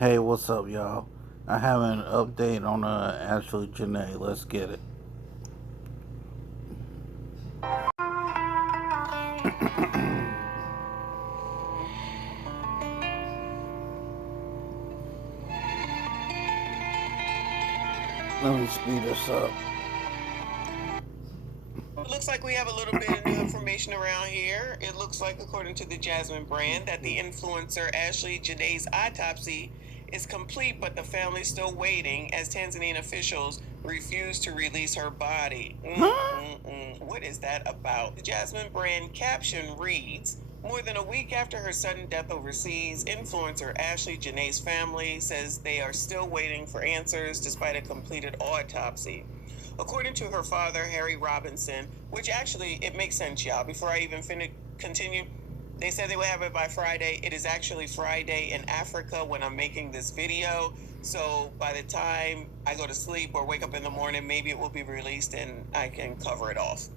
Hey, what's up, y'all? I have an update on Ashlee Janae. Let's get it. Let me speed this up. It looks like we have a little bit of new information around here. It looks like, according to the Jasmine brand, that the influencer Ashlee Janae's autopsy is complete, but the family's still waiting as Tanzanian officials refuse to release her body. Huh? What is that about? The Jasmine brand caption reads, more than a week after her sudden death overseas, influencer Ashlee Janae's family says they are still waiting for answers despite a completed autopsy. According to her father, Harry Robinson, which actually it makes sense, y'all. Before I even continue, they said they would have it by Friday. It is actually Friday in Africa when I'm making this video. So by the time I go to sleep or wake up in the morning, maybe it will be released and I can cover it off.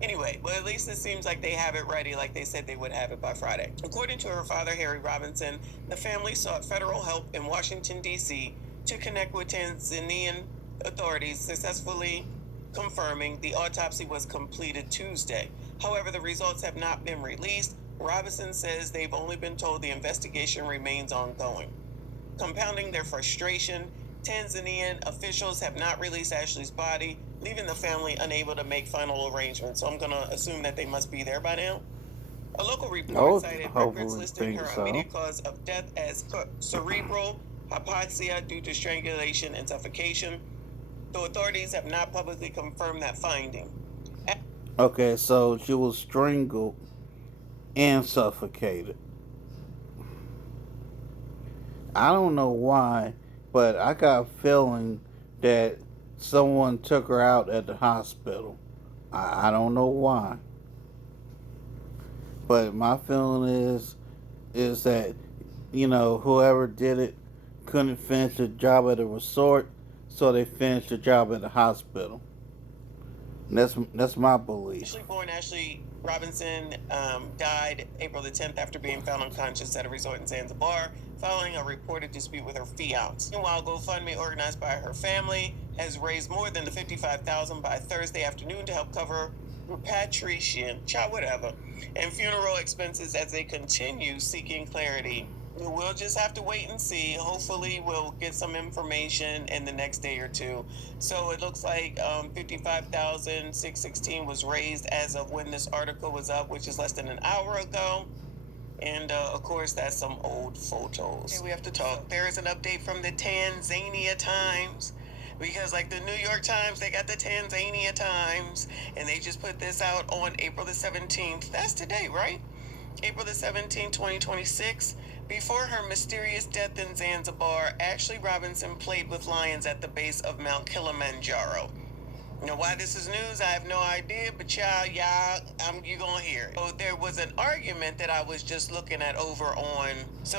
Anyway, well, at least it seems like they have it ready, like they said they would have it by Friday. According to her father, Harry Robinson, the family sought federal help in Washington, D.C. to connect with Tanzanian authorities, successfully confirming the autopsy was completed Tuesday. However, the results have not been released. Robinson says they've only been told the investigation remains ongoing. Compounding their frustration, Tanzanian officials have not released Ashlee's body, leaving the family unable to make final arrangements. So I'm going to assume that they must be there by now. A local report Oh, cited records hopefully, listing think her so. immediate cause of death as cerebral hypoxia due to strangulation and suffocation, though authorities have not publicly confirmed that finding. Okay, so she was strangled and suffocated. I don't know why, but I got a feeling that someone took her out at the hospital. I don't know why, but my feeling is that whoever did it couldn't finish the job at the resort, so they finished the job at the hospital. That's my belief. Ashley born Ashlee Robinson died April the 10th after being found unconscious at a resort in Zanzibar following a reported dispute with her fiance. Meanwhile, GoFundMe, organized by her family, has raised more than the $55,000 by Thursday afternoon to help cover repatriation, child whatever, and funeral expenses as they continue seeking clarity. We'll just have to wait and see. Hopefully, we'll get some information in the next day or two. So it looks like 55,616 was raised as of when this article was up, which is less than an hour ago. And of course, that's some old photos. Okay, we have to talk. There is an update from the Tanzania Times. Because, like the New York Times, they got the Tanzania Times, and they just put this out on April the 17th. That's today, right? April the 17th, 2026. Before her mysterious death in Zanzibar, Ashlee Robinson played with lions at the base of Mount Kilimanjaro. You know why this is news? I have no idea, but you're gonna hear it. So there was an argument that I was just looking at over on. So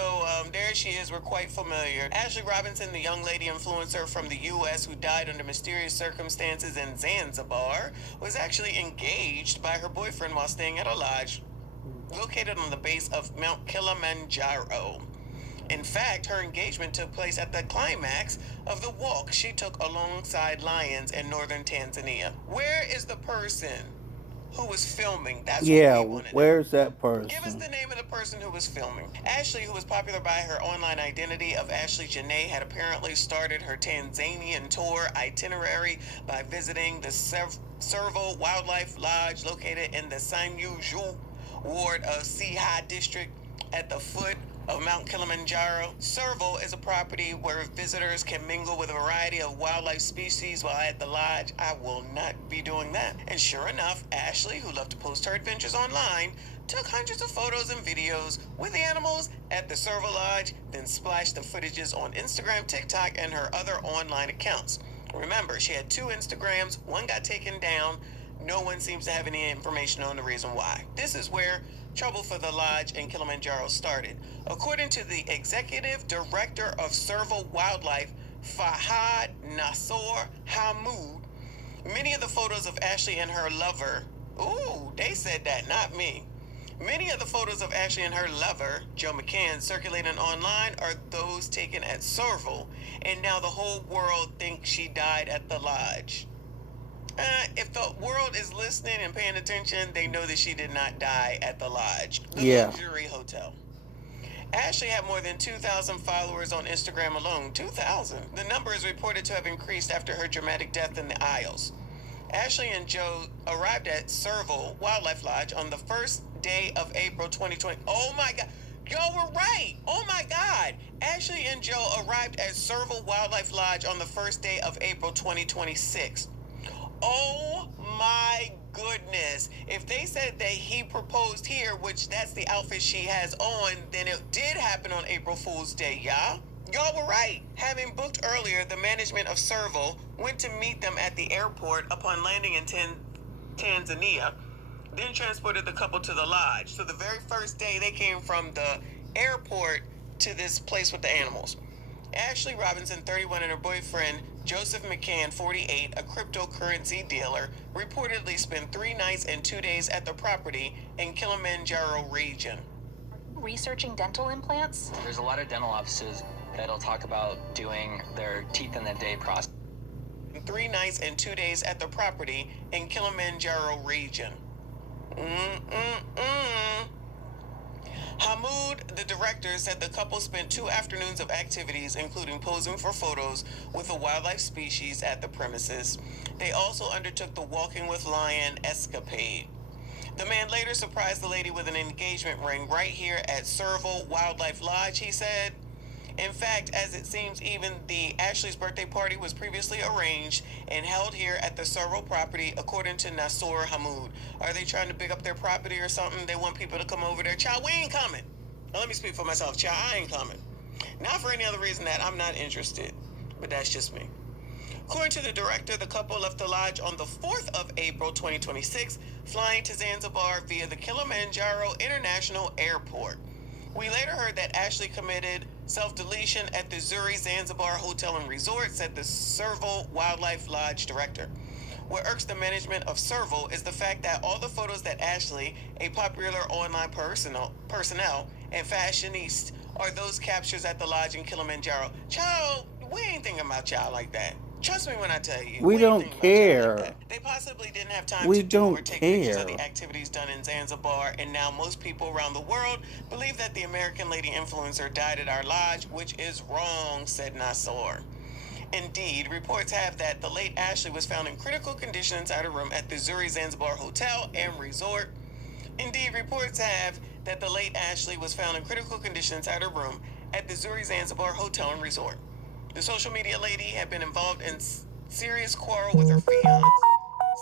there she is. We're quite familiar. Ashlee Robinson, the young lady influencer from the U.S. who died under mysterious circumstances in Zanzibar, was actually engaged by her boyfriend while staying at a lodge located on the base of Mount Kilimanjaro. In fact, her engagement took place at the climax of the walk she took alongside lions in northern Tanzania. Where is the person who was filming? That's what Yeah, we want to know. where's that Give us person? the name of the person who was filming. Ashlee, who was popular by her online identity of Ashlee Janae, had apparently started her Tanzanian tour itinerary by visiting the Serval Wildlife Lodge located in the Sanyuju ward of Siha district at the foot of Mount Kilimanjaro. Serval is a property where visitors can mingle with a variety of wildlife species while at the lodge. I will not be doing that. And sure enough, Ashlee, who loved to post her adventures online, took hundreds of photos and videos with the animals at the Serval Lodge, then splashed the footages on Instagram, TikTok, and her other online accounts. Remember, she had two Instagrams, one got taken down. No one seems to have any information on the reason why. This is where trouble for the lodge in Kilimanjaro started. According to the executive director of Serval Wildlife, Fahad Nasor Hamoud, many of the photos of Ashlee and her lover, ooh, they said that, not me, Many of the photos of Ashlee and her lover, Joe McCann, circulating online are those taken at Serval, and now the whole world thinks she died at the lodge. If the world is listening and paying attention, they know that she did not die at the lodge, the Yeah. luxury hotel. Ashlee had more than 2,000 followers on Instagram alone. 2,000. The number is reported to have increased after her dramatic death in the Isles. Ashlee and Joe arrived at Serval Wildlife Lodge on the first day of April 2020. Oh my God. Y'all were right. Oh my God. Ashlee and Joe arrived at Serval Wildlife Lodge on the first day of April 2026. Oh my goodness. If they said that he proposed here, which that's the outfit she has on, then it did happen on April Fool's Day, y'all. Y'all were right. Having booked earlier, the management of Serval went to meet them at the airport upon landing in Tanzania, then transported the couple to the lodge. So the very first day they came from the airport to this place with the animals. Ashlee Robinson, 31, and her boyfriend, Joseph McCann, 48, a cryptocurrency dealer, reportedly spent 3 nights and 2 days at the property in Kilimanjaro region. Researching dental implants? There's a lot of dental offices that'll talk about doing their teeth in a day process. 3 nights and 2 days at the property in Kilimanjaro region. Hamoud, the director, said the couple spent 2 afternoons of activities, including posing for photos with a wildlife species at the premises. They also undertook the Walking with Lion escapade. The man later surprised the lady with an engagement ring right here at Serval Wildlife Lodge, he said. In fact, as it seems, even the Ashlee's birthday party was previously arranged and held here at the Serval property, according to Nasor Hamoud. Are they trying to big up their property or something? They want people to come over there. Child, we ain't coming. Now, let me speak for myself. Child, I ain't coming. Not for any other reason that I'm not interested, but that's just me. According to the director, the couple left the lodge on the 4th of April 2026, flying to Zanzibar via the Kilimanjaro International Airport. We later heard that Ashlee committed self-deletion at the Zuri Zanzibar Hotel and Resort, said the Serval Wildlife Lodge director. What irks the management of Serval is the fact that all the photos that Ashlee, a popular online personnel, and fashionista, are those captures at the lodge in Kilimanjaro. Child, we ain't thinking about y'all like that. Trust me when I tell you. We don't care. Like they possibly didn't have time We to do or don't take pictures of care. the activities done in Zanzibar, and now most people around the world believe that the American lady influencer died at our lodge, which is wrong, said Nasor. Indeed, reports have that the late Ashlee was found in critical condition inside a room at the Zuri Zanzibar Hotel and Resort. Indeed, reports have that the late Ashlee was found in critical condition inside her room at the Zuri Zanzibar Hotel and Resort. The social media lady had been involved in serious quarrel with her fiance,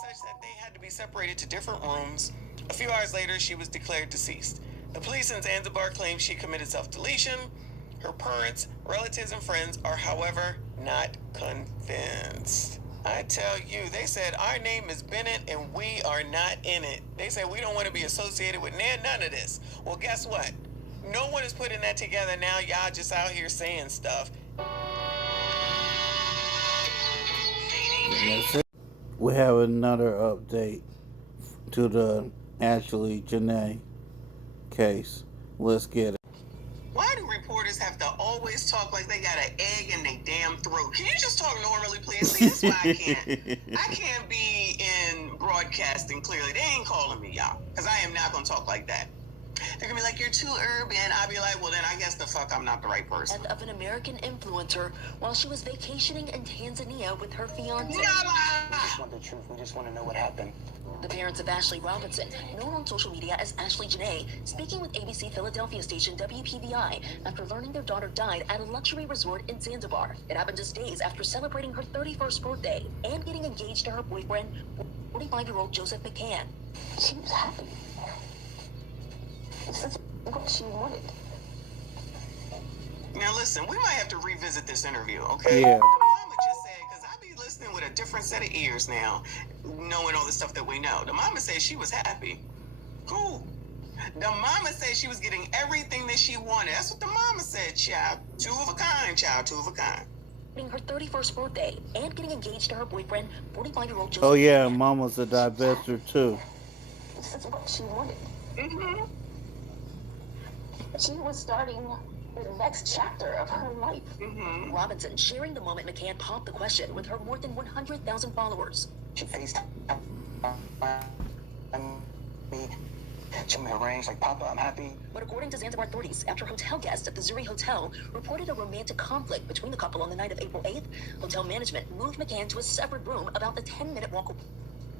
such that they had to be separated to different rooms. A few hours later, she was declared deceased. The police in Zanzibar claim she committed self-deletion. Her parents, relatives, and friends are, however, not convinced. I tell you, they said our name is Bennett and we are not in it. They said we don't want to be associated with none of this. Well, guess what? No one is putting that together now. Y'all just out here saying stuff. And that's it. We have another update to the Ashlee Janae case. Let's get it. Why do reporters have to always talk like they got an egg in their damn throat? Can you just talk normally, please? See, that's why I can't. I can't be in broadcasting clearly. They ain't calling me, y'all, because I am not going to talk like that. They're going to be like, you're too urban. I'll be like, well, then I guess the fuck I'm not the right person. Of an American influencer while she was vacationing in Tanzania with her fiance. We just want the truth. We just want to know what happened. The parents of Ashlee Robinson, known on social media as Ashlee Janae, speaking with ABC Philadelphia station WPVI after learning their daughter died at a luxury resort in Zanzibar. It happened just days after celebrating her 31st birthday and getting engaged to her boyfriend, 45-year-old Joseph McCann. She was happy. This is what she wanted. Now listen, we might have to revisit this interview, okay? Yeah. The mama just said, because I be listening with a different set of ears now, knowing all the stuff that we know. The mama said she was happy. Cool. The mama said she was getting everything that she wanted. That's what the mama said, child. Two of a kind, child. Two of a kind. Her 31st birthday and getting engaged to her boyfriend, 45-year-old Joseph Oh yeah, McCann. Mama's a divestor too. This is what she wanted. Mm-hmm. She was starting the next chapter of her life. Robinson sharing the moment McCann popped the question with her more than 100,000 followers. She FaceTimed me. She made arrange like, Papa, I'm happy. But according to Zanzibar authorities, after hotel guests at the Zuri Hotel reported a romantic conflict between the couple on the night of April 8th, hotel management moved McCann to a separate room about a 10-minute walk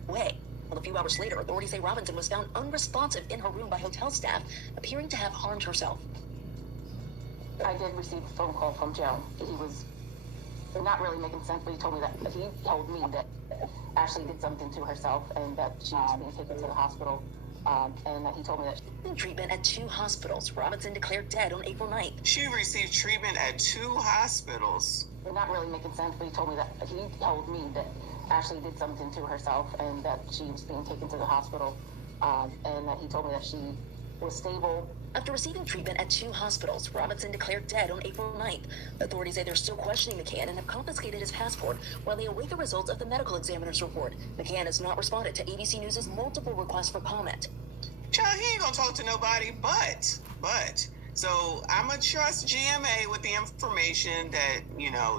away. Well, a few hours later, authorities say Robinson was found unresponsive in her room by hotel staff, appearing to have harmed herself. I did receive a phone call from Joe. He was not really making sense, but he told me that Ashlee did something to herself and that she was being taken to the hospital. And that he told me that In treatment at 2 hospitals, Robinson declared dead on April 9th. She received treatment at 2 hospitals. not really making sense, but he told me that Ashlee did something to herself and that she was being taken to the hospital. And that he told me that she was stable. After receiving treatment at 2 hospitals, Robinson declared dead on April 9th. Authorities say they're still questioning McCann and have confiscated his passport while they await the results of the medical examiner's report. McCann has not responded to ABC News' multiple requests for comment. Child, he ain't gonna talk to nobody, but. So I'm gonna trust GMA with the information that,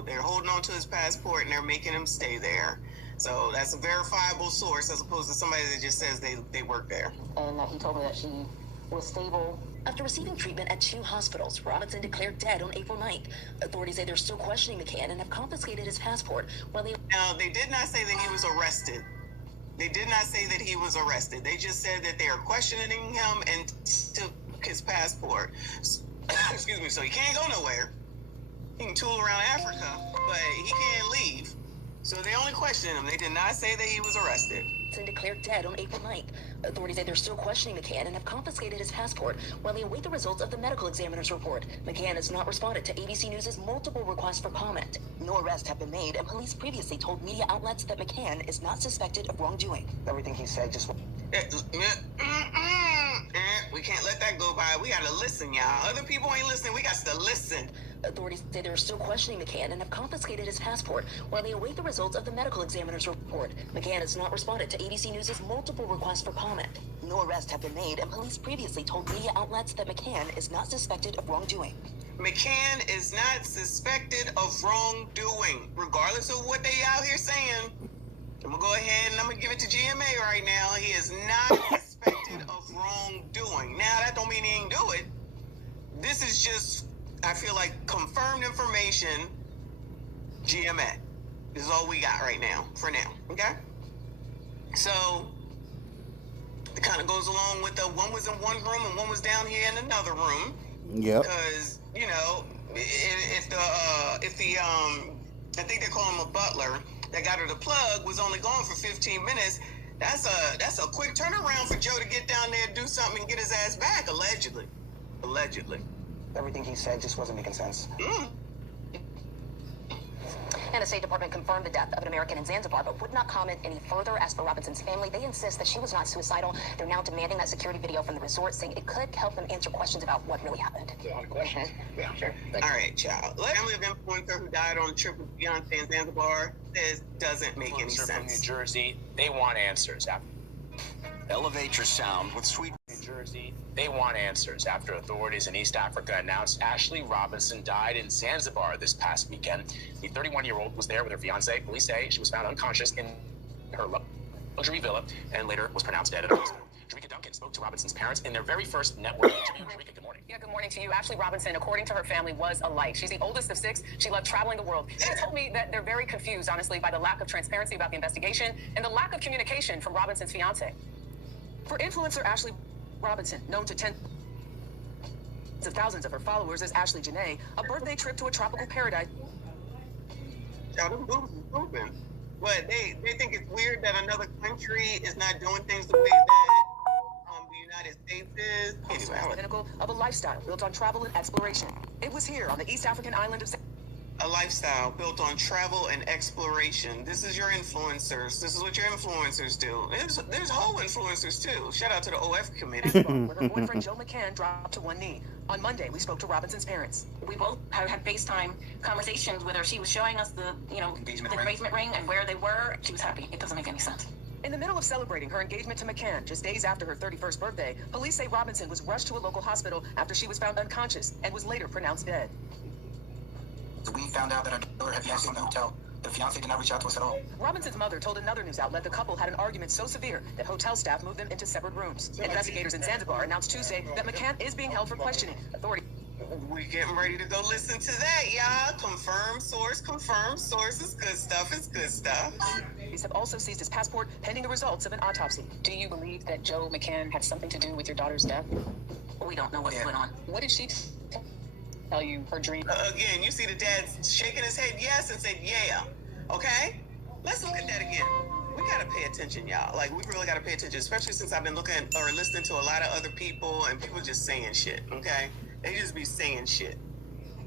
they're holding on to his passport and they're making him stay there. So that's a verifiable source as opposed to somebody that just says they work there. And that he told me that she was stable. After receiving treatment at 2 hospitals, Robinson declared dead on April 9th. Authorities say they're still questioning McCann and have confiscated his passport while they... Now, they did not say that he was arrested. They did not say that he was arrested. They just said that they are questioning him and took his passport. Excuse me, so he can't go nowhere. He can tool around Africa, but he can't leave. So they only questioned him. They did not say that he was arrested. Declared dead on April 9th. Authorities say they're still questioning McCann and have confiscated his passport while they await the results of the medical examiner's report. McCann has not responded to ABC News' multiple requests for comment. No arrests have been made, and police previously told media outlets that McCann is not suspected of wrongdoing. Everything he said just... We can't let that go by. We gotta listen, y'all. Other people ain't listening. We got to listen. Authorities say they're still questioning McCann and have confiscated his passport while they await the results of the medical examiner's report. McCann has not responded to ABC News' multiple requests for comment. No arrests have been made, and police previously told media outlets that McCann is not suspected of wrongdoing. McCann is not suspected of wrongdoing, regardless of what they out here saying. I'm gonna go ahead and I'm gonna give it to GMA right now. He is not suspected of wrongdoing. Now, that don't mean he ain't do it. This is just, I feel like, confirmed information. GMA. This is all we got right now, for now, okay? So, it kind of goes along with the one was in one room and one was down here in another room. Yep. Because, if the I think they call him a butler, that got her the plug, was only gone for 15 minutes, that's a quick turnaround for Joe to get down there, do something, and get his ass back, allegedly. Everything he said just wasn't making sense. And the State Department confirmed the death of an American in Zanzibar, but would not comment any further. As for Robinson's family, they insist that she was not suicidal. They're now demanding that security video from the resort, saying it could help them answer questions about what really happened. Question? Yeah, sure. All right, child. Family of influencer who died on a trip with Beyonce in Zanzibar says doesn't make any sense. From New Jersey, they want answers. Elevate your sound with sweet New Jersey, they want answers after authorities in East Africa announced Ashlee Robinson died in Zanzibar this past weekend. The 31-year-old was there with her fiance. Police say she was found unconscious in her luxury villa and later was pronounced dead at a hospital. Jerika Duncan spoke to Robinson's parents in their very first network interview. Jerika, good morning. Yeah, good morning to you. Ashlee Robinson, according to her family, was a light. She's the oldest of 6. She loved traveling the world. She told me that they're very confused, honestly, by the lack of transparency about the investigation and the lack of communication from Robinson's fiance. For influencer Ashlee Robinson, known to tens of thousands of her followers as Ashlee Janae, a birthday trip to a tropical paradise. Child, them boobs is moving. But they think it's weird that another country is not doing things the way that the United States is. Anyway, Pinnacle of a lifestyle built on travel and exploration. It was here on the East African island of a lifestyle built on travel and exploration. This is your influencers. This is what your influencers do. There's whole influencers too. Shout out to the OF committee. where her boyfriend Joe McCann dropped to one knee. On Monday, we spoke to Robinson's parents. We both had FaceTime conversations with her. She was showing us the engagement ring and where they were. She was happy. It doesn't make any sense. In the middle of celebrating her engagement to McCann, just days after her 31st birthday, police say Robinson was rushed to a local hospital after she was found unconscious and was later pronounced dead. We found out that our daughter had fiancé in the hotel. The fiancé did not reach out to us at all. Robinson's mother told another news outlet the couple had an argument so severe that hotel staff moved them into separate rooms. Investigators in Zanzibar announced Tuesday that McCann is being held for questioning. Authorities. We getting ready to go listen to that, y'all. Confirmed source, it's good stuff, it's good stuff. Police have also seized his passport pending the results of an autopsy. Do you believe that Joe McCann had something to do with your daughter's death? We don't know what's going on. What did she tell you, her dream? Again, you see the dad shaking his head yes and said yeah. Okay? Let's look at that again. We gotta pay attention, y'all. Like, we really gotta pay attention, especially since I've been looking or listening to a lot of other people and people just saying shit, okay? They just be saying shit.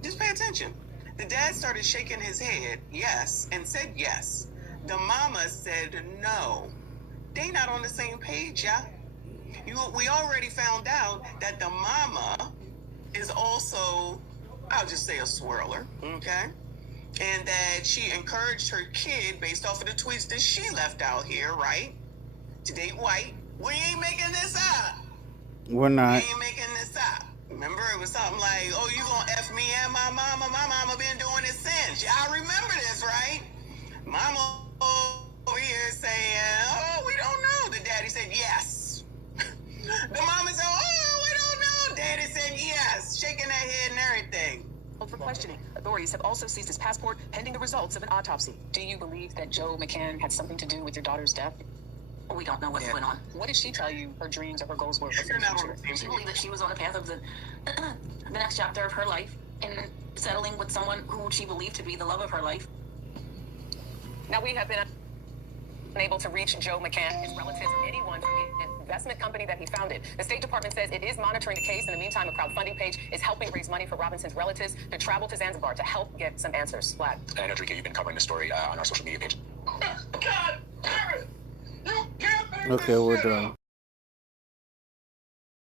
Just pay attention. The dad started shaking his head yes and said yes. The mama said no. They not on the same page, y'all. We already found out that the mama is also, I'll just say, a swirler, okay? And that she encouraged her kid based off of the tweets that she left out here, right? To date white. We ain't making this up. We're not. We ain't making this up. Remember, it was something like, oh, you gonna F me and my mama? My mama been doing it since. Y'all remember this, right? Mama over here saying, oh, we don't know. The daddy said yes. The mama said, oh, we don't know. Daddy said yes, shaking that head and everything. For questioning, authorities have also seized his passport pending the results of an autopsy. Do you believe that Joe McCann had something to do with your daughter's death? We don't know what's going on. What did she tell you her dreams or her goals were for the You're not on future? the same She page. believed that she was on the path of the next chapter of her life and settling with someone who she believed to be the love of her life. Now, we have been unable to reach Joe McCann, his relatives, or anyone from the investment company that he founded. The State Department says it is monitoring the case. In the meantime, a crowdfunding page is helping raise money for Robinson's relatives to travel to Zanzibar to help get some answers. Vlad. I know, Drika, you've been covering the story on our social media page. Okay, we're done.